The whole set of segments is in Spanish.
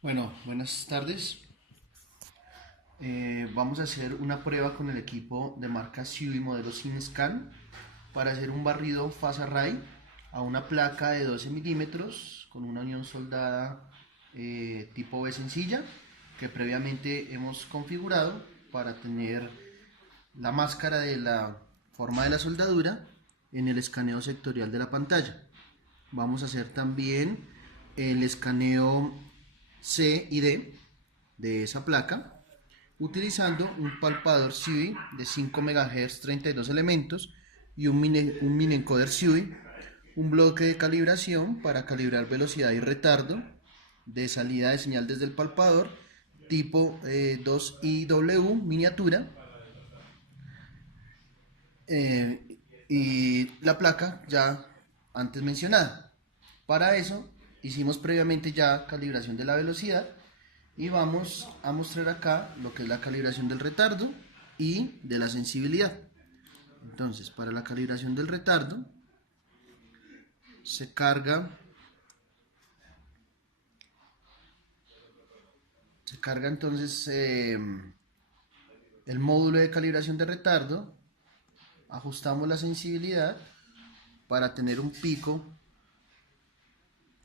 Bueno, buenas tardes. Vamos a hacer una prueba con el equipo de marca Xiui modelo CineScan para hacer un barrido fase array a una placa de 12 milímetros con una unión soldada tipo B sencilla que previamente hemos configurado para tener la máscara de la forma de la soldadura en el escaneo sectorial de la pantalla. Vamos a hacer también el escaneo C y D de esa placa utilizando un palpador SIUI de 5 MHz 32 elementos y un mini encoder SIUI, un bloque de calibración para calibrar velocidad y retardo de salida de señal desde el palpador tipo 2IW miniatura, y la placa ya antes mencionada. Para eso hicimos previamente ya calibración de la velocidad y vamos a mostrar acá lo que es la calibración del retardo y de la sensibilidad. Entonces, para la calibración del retardo se carga entonces el módulo de calibración de retardo, ajustamos la sensibilidad para tener un pico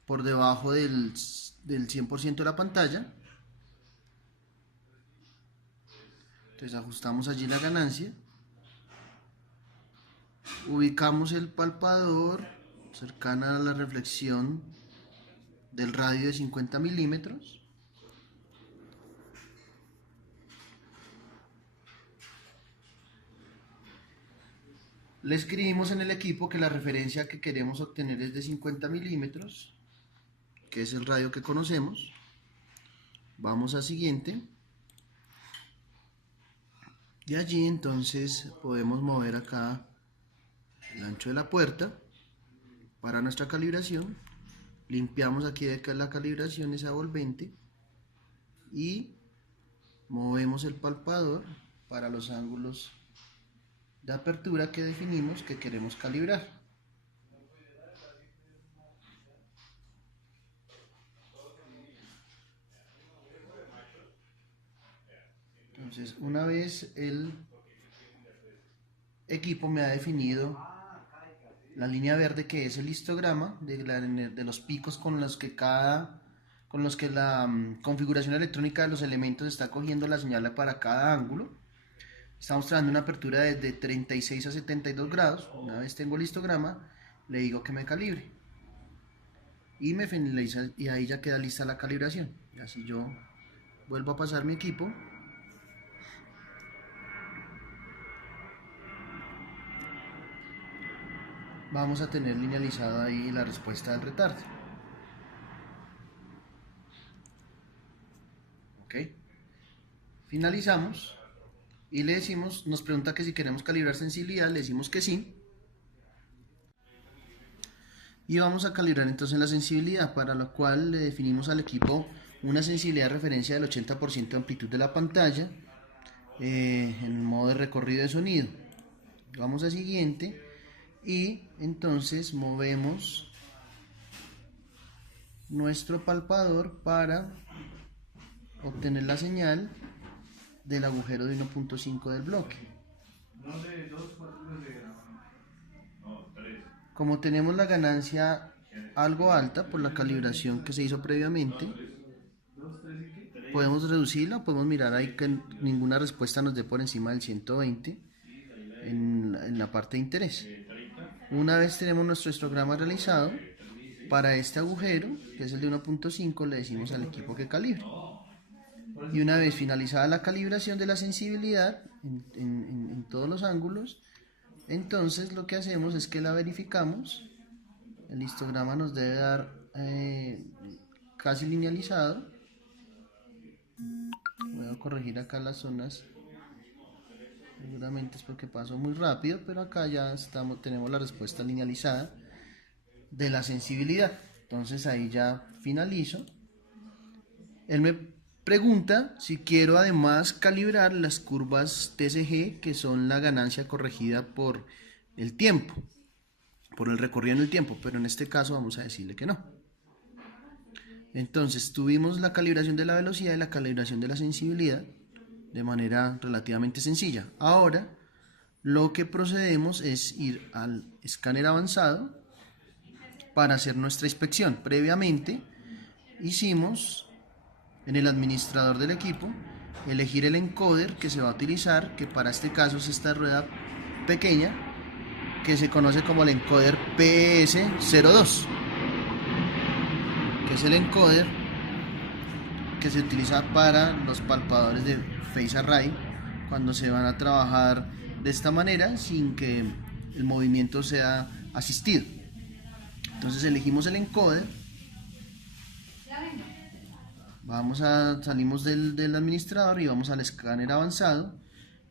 por debajo del 100% de la pantalla. Entonces ajustamos allí la ganancia, ubicamos el palpador cercana a la reflexión del radio de 50 milímetros. Le escribimos en el equipo que la referencia que queremos obtener es de 50 milímetros, que es el radio que conocemos. Vamos a siguiente. Y allí entonces podemos mover acá el ancho de la puerta para nuestra calibración. Limpiamos aquí de acá la calibración, esa volvente, y movemos el palpador para los ángulos de apertura que definimos que queremos calibrar. Entonces, una vez el equipo me ha definido la línea verde, que es el histograma de los picos con los que la configuración electrónica de los elementos está cogiendo la señal para cada ángulo. Está mostrando una apertura de 36 a 72 grados. Una vez tengo el histograma, le digo que me calibre y me finaliza, y ahí ya queda lista la calibración. Y así yo vuelvo a pasar mi equipo, vamos a tener linealizado ahí la respuesta del retardo. ¿Ok? Finalizamos y le decimos, nos pregunta que si queremos calibrar sensibilidad, le decimos que sí. Y vamos a calibrar entonces la sensibilidad, para lo cual le definimos al equipo una sensibilidad de referencia del 80% de amplitud de la pantalla en modo de recorrido de sonido. Vamos a siguiente y entonces movemos nuestro palpador para obtener la señal del agujero de 1.5 del bloque. Como tenemos la ganancia algo alta por la calibración que se hizo previamente, podemos reducirla, podemos mirar ahí que ninguna respuesta nos dé por encima del 120 en la parte de interés. Una vez tenemos nuestro histograma realizado, para este agujero, que es el de 1.5, le decimos al equipo que calibre. Y una vez finalizada la calibración de la sensibilidad en todos los ángulos, entonces lo que hacemos es que la verificamos. El histograma nos debe dar casi linealizado. Voy a corregir acá las zonas, seguramente es porque paso muy rápido, pero acá ya tenemos la respuesta linealizada de la sensibilidad. Entonces ahí ya finalizo. Él me pregunta si quiero además calibrar las curvas TSG, que son la ganancia corregida por el tiempo, por el recorrido en el tiempo, pero en este caso vamos a decirle que no. Entonces tuvimos la calibración de la velocidad y la calibración de la sensibilidad de manera relativamente sencilla. Ahora lo que procedemos es ir al escáner avanzado para hacer nuestra inspección. Previamente hicimos en el administrador del equipo elegir el encoder que se va a utilizar, que para este caso es esta rueda pequeña que se conoce como el encoder PS02, que es el encoder que se utiliza para los palpadores de Face Array cuando se van a trabajar de esta manera sin que el movimiento sea asistido. Entonces elegimos el encoder, salimos del administrador y vamos al escáner avanzado.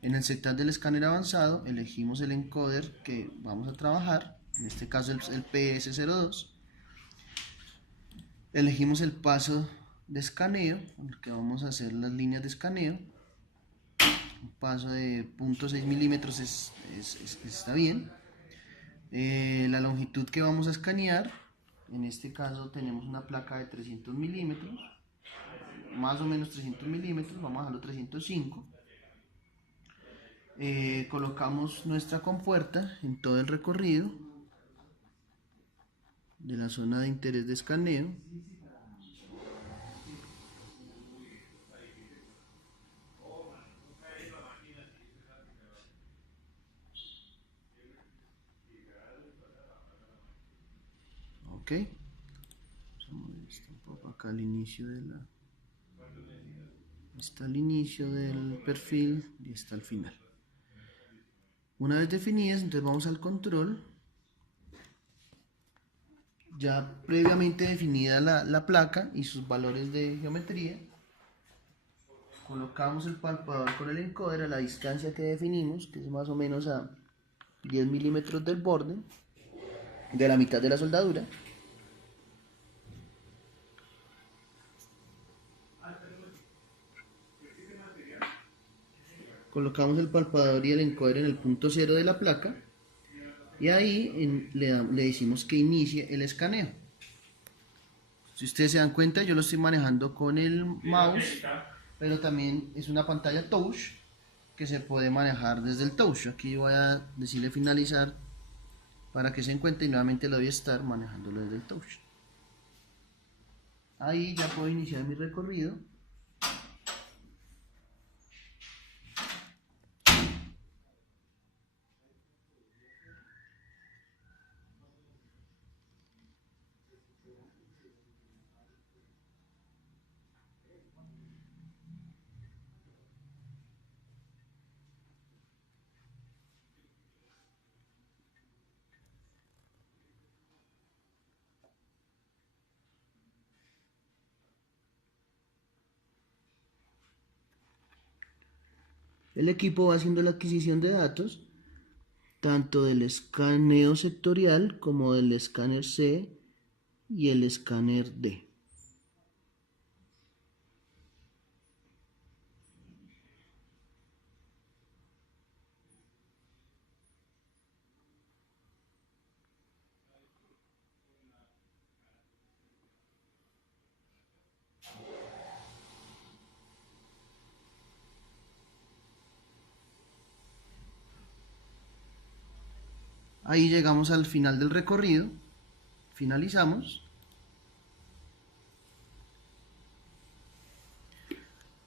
En el setup del escáner avanzado elegimos el encoder que vamos a trabajar, en este caso el PS02. Elegimos el paso de escaneo, en el que vamos a hacer las líneas de escaneo. Un paso de 0.6 milímetros está bien. La longitud que vamos a escanear, en este caso tenemos una placa de 300 milímetros, más o menos 300 milímetros, vamos a dejarlo 305. Colocamos nuestra compuerta en todo el recorrido de la zona de interés de escaneo. Ok, acá al inicio de la, está al inicio del perfil y está al final. Una vez definidas, entonces vamos al control. Ya previamente definida la placa y sus valores de geometría, colocamos el palpador con el encoder a la distancia que definimos, que es más o menos a 10 milímetros del borde, de la mitad de la soldadura. Colocamos el palpador y el encoder en el punto cero de la placa y ahí le decimos que inicie el escaneo. Si ustedes se dan cuenta, yo lo estoy manejando con el mouse, pero también es una pantalla touch que se puede manejar desde el touch. Aquí voy a decirle finalizar para que se encuentre y nuevamente lo voy a estar manejándolo desde el touch. Ahí ya puedo iniciar mi recorrido. El equipo va haciendo la adquisición de datos, tanto del escaneo sectorial como del escáner C y el escáner D. Ahí llegamos al final del recorrido, finalizamos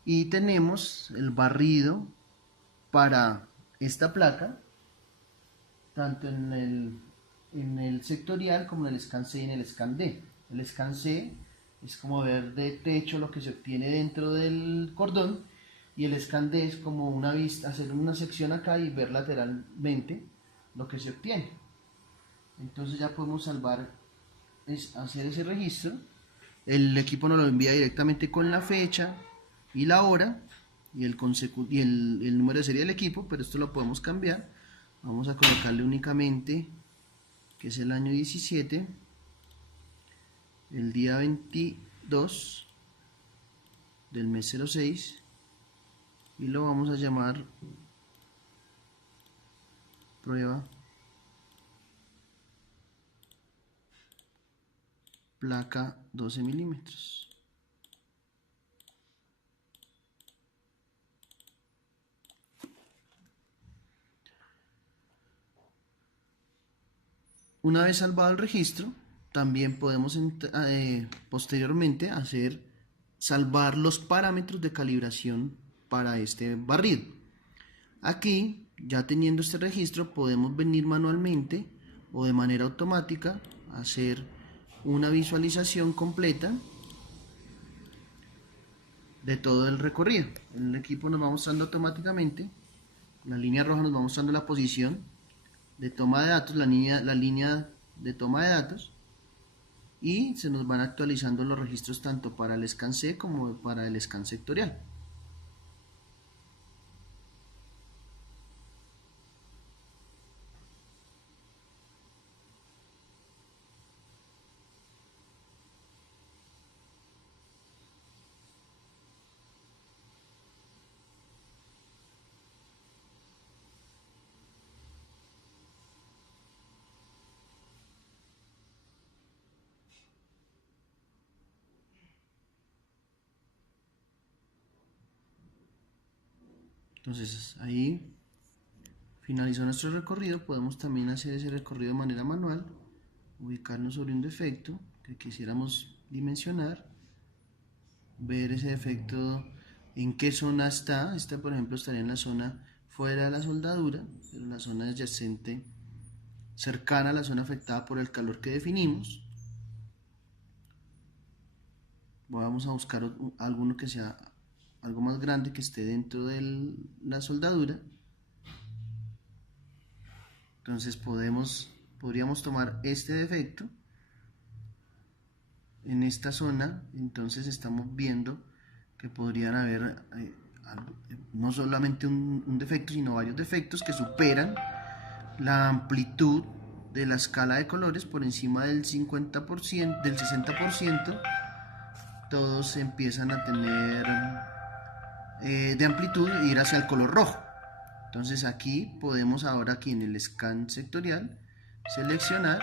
y tenemos el barrido para esta placa, tanto en el sectorial como en el scan C y en el scan D. El scan C es como ver de techo lo que se obtiene dentro del cordón y el scan D es como una vista, hacer una sección acá y ver lateralmente lo que se obtiene. Entonces ya podemos hacer ese registro. El equipo nos lo envía directamente con la fecha y la hora y el número de serie del equipo, pero esto lo podemos cambiar. Vamos a colocarle únicamente que es el año 17, el día 22 del mes 06 y lo vamos a llamar prueba placa 12 milímetros. Una vez salvado el registro, también podemos posteriormente salvar los parámetros de calibración para este barrido. Aquí, ya teniendo este registro, podemos venir manualmente o de manera automática a hacer una visualización completa de todo el recorrido. El equipo nos va mostrando automáticamente, la línea roja nos va mostrando la posición de toma de datos, la línea de toma de datos, y se nos van actualizando los registros tanto para el scan C como para el scan sectorial. Entonces ahí finalizó nuestro recorrido. Podemos también hacer ese recorrido de manera manual, ubicarnos sobre un defecto que quisiéramos dimensionar, ver ese defecto en qué zona está. Esta, por ejemplo, estaría en la zona fuera de la soldadura, pero la zona adyacente, cercana a la zona afectada por el calor que definimos. Vamos a buscar alguno que sea algo más grande, que esté dentro de la soldadura. Entonces podríamos tomar este defecto en esta zona. Entonces estamos viendo que podrían haber no solamente un defecto, sino varios defectos que superan la amplitud de la escala de colores por encima del 50%, del 60%. Todos empiezan a tener de amplitud e ir hacia el color rojo. Entonces aquí podemos ahora, aquí en el scan sectorial, seleccionar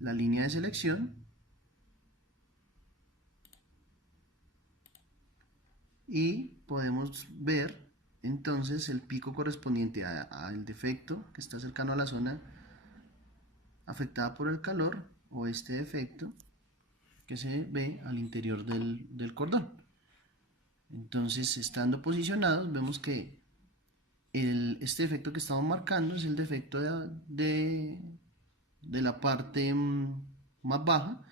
la línea de selección y podemos ver entonces el pico correspondiente al defecto que está cercano a la zona afectada por el calor, o este defecto que se ve al interior del cordón. Entonces, estando posicionados, vemos que este defecto que estamos marcando es el defecto de la parte más baja,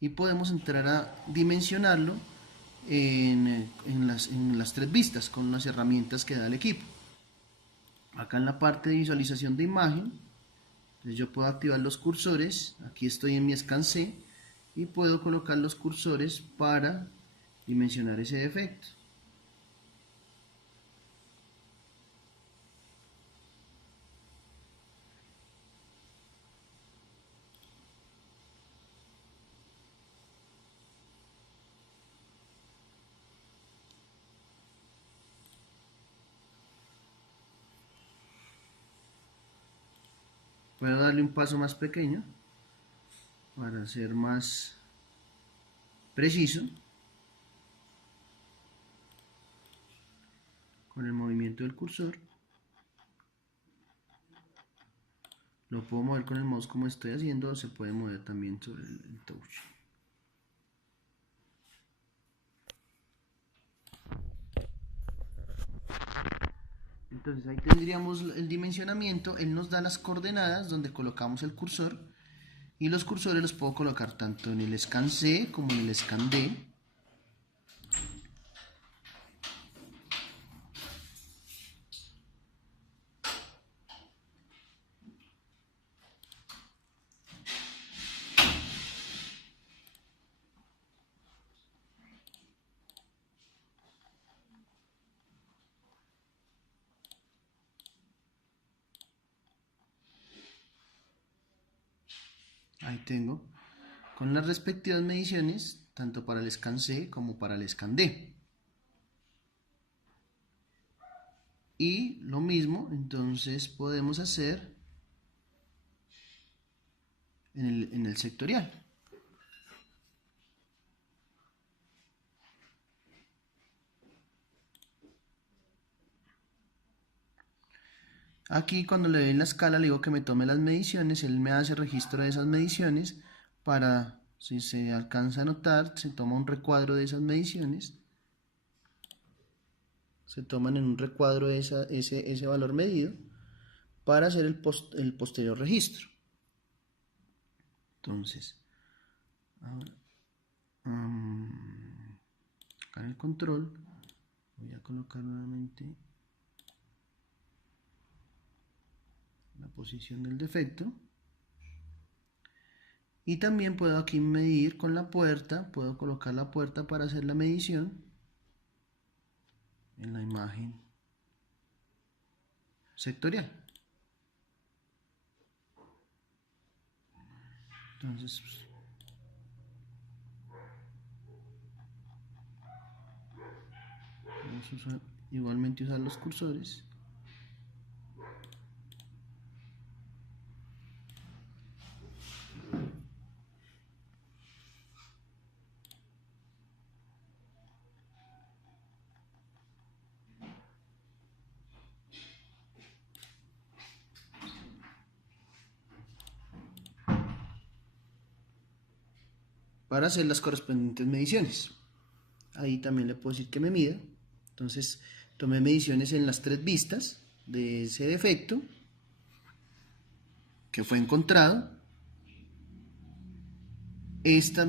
y podemos entrar a dimensionarlo en las tres vistas con las herramientas que da el equipo. Acá en la parte de visualización de imagen, entonces yo puedo activar los cursores. Aquí estoy en mi scan C y puedo colocar los cursores para dimensionar ese defecto. Puedo darle un paso más pequeño para ser más preciso con el movimiento del cursor. Lo puedo mover con el mouse como estoy haciendo, o se puede mover también sobre el touch. Entonces ahí tendríamos el dimensionamiento. Él nos da las coordenadas donde colocamos el cursor, y los cursores los puedo colocar tanto en el scan C como en el scan D. Ahí tengo con las respectivas mediciones tanto para el scan C como para el scan D. Y lo mismo entonces podemos hacer en el sectorial. Aquí cuando le doy en la escala le digo que me tome las mediciones, él me hace registro de esas mediciones para, si se alcanza a notar, se toma un recuadro de esas mediciones, se toman en un recuadro ese valor medido para hacer el posterior registro. Entonces, ahora, acá en el control, voy a colocar nuevamente la posición del defecto. Y también puedo aquí medir con la puerta, puedo colocar la puerta para hacer la medición en la imagen sectorial. Entonces, vamos a igualmente usar los cursores. Para hacer las correspondientes mediciones. Ahí también le puedo decir que me mida. Entonces tomé mediciones en las 3 vistas de ese defecto que fue encontrado. Estas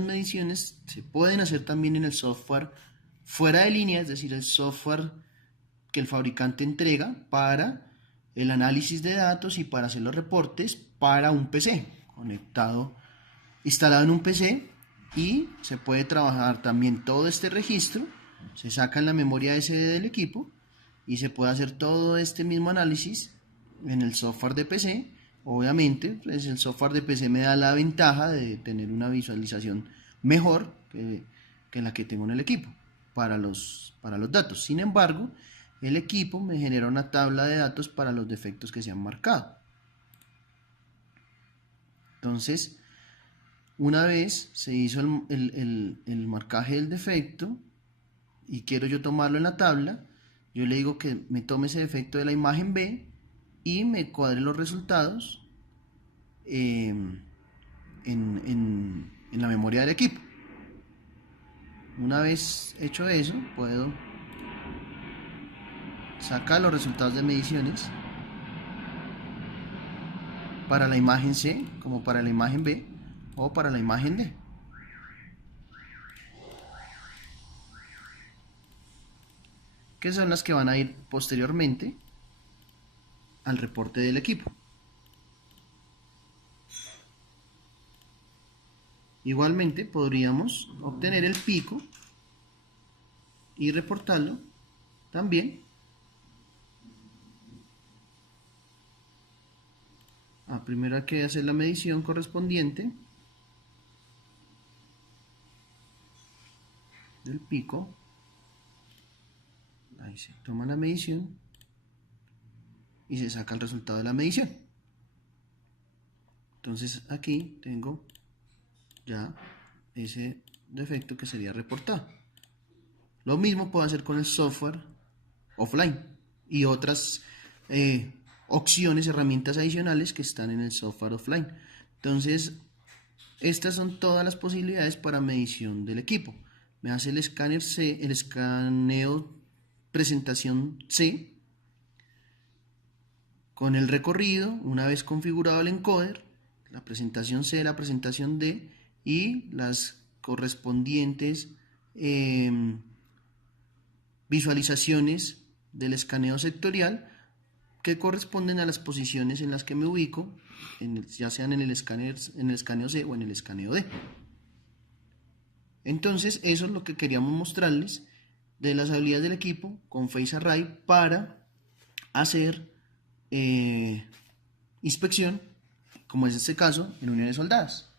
mediciones se pueden hacer también en el software fuera de línea, es decir, el software que el fabricante entrega para el análisis de datos y para hacer los reportes para un PC conectado, instalado en un PC, y se puede trabajar también todo este registro, se saca en la memoria SD del equipo y se puede hacer todo este mismo análisis en el software de PC. Obviamente, pues el software de PC me da la ventaja de tener una visualización mejor que la que tengo en el equipo para los datos. Sin embargo, el equipo me genera una tabla de datos para los defectos que se han marcado. Entonces, una vez se hizo el marcaje del defecto y quiero yo tomarlo en la tabla, yo le digo que me tome ese defecto de la imagen B y me cuadre los resultados en la memoria del equipo. Una vez hecho eso, puedo sacar los resultados de mediciones para la imagen C como para la imagen B o para la imagen D. Que son las que van a ir posteriormente al reporte del equipo. Igualmente podríamos obtener el pico y reportarlo también primero hay que hacer la medición correspondiente del pico. Ahí se toma la medición y se saca el resultado de la medición. Entonces aquí tengo ya ese defecto que sería reportado. Lo mismo puedo hacer con el software offline y otras opciones, herramientas adicionales que están en el software offline. Entonces, estas son todas las posibilidades para medición del equipo. Me hace el escáner C, el escaneo presentación C, con el recorrido, una vez configurado el encoder, la presentación C, la presentación D y las correspondientes visualizaciones del escaneo sectorial que corresponden a las posiciones en las que me ubico, ya sean en el escaneo C o en el escaneo D. Entonces, eso es lo que queríamos mostrarles de las habilidades del equipo con FaceArray para hacer inspección, como es este caso, en uniones soldadas.